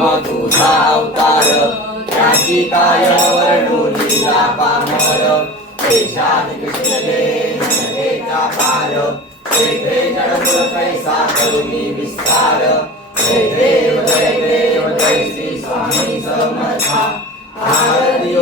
मग तुझा अवतार त्याची काय वर्णू लीला पामर देशात कृष्णले नदीचा पार तेथे जडमुळ कैसा करुणी विस्तार जय देव जय देव जय श्री स्वामी समर्था आरती